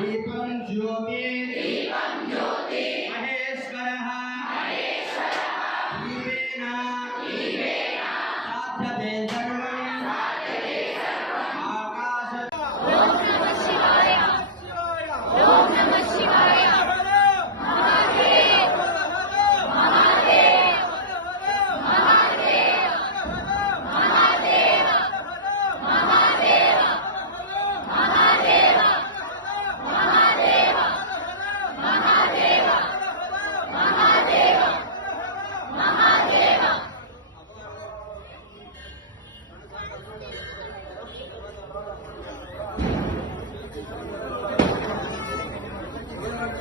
一班九弟，一班九弟。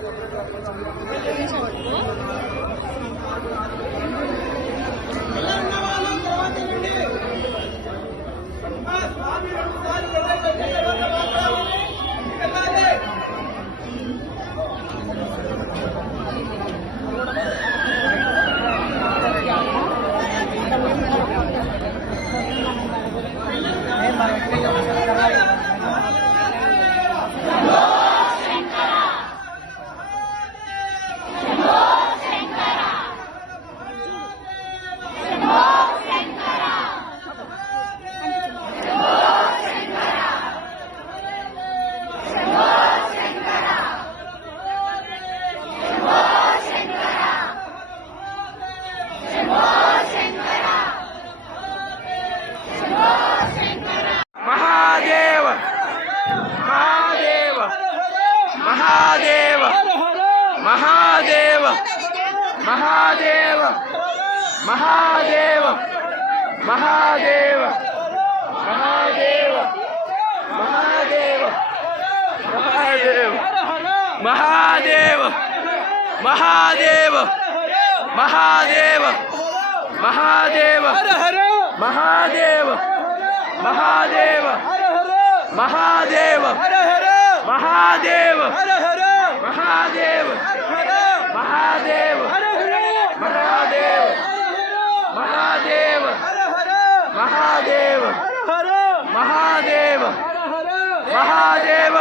여기서 이거? Mahadeva Mahadeva Mahadeva Mahadeva Mahadeva Mahadeva Mahadeva Mahadeva Mahadeva Mahadeva Mahadeva Mahadeva Mahadeva Mahadeva Mahadeva Mahadeva! Mahadeva! Mahadeva! Mahadeva! Mahadeva! Mahadeva! Mahadeva! Mahadeva! Mahadeva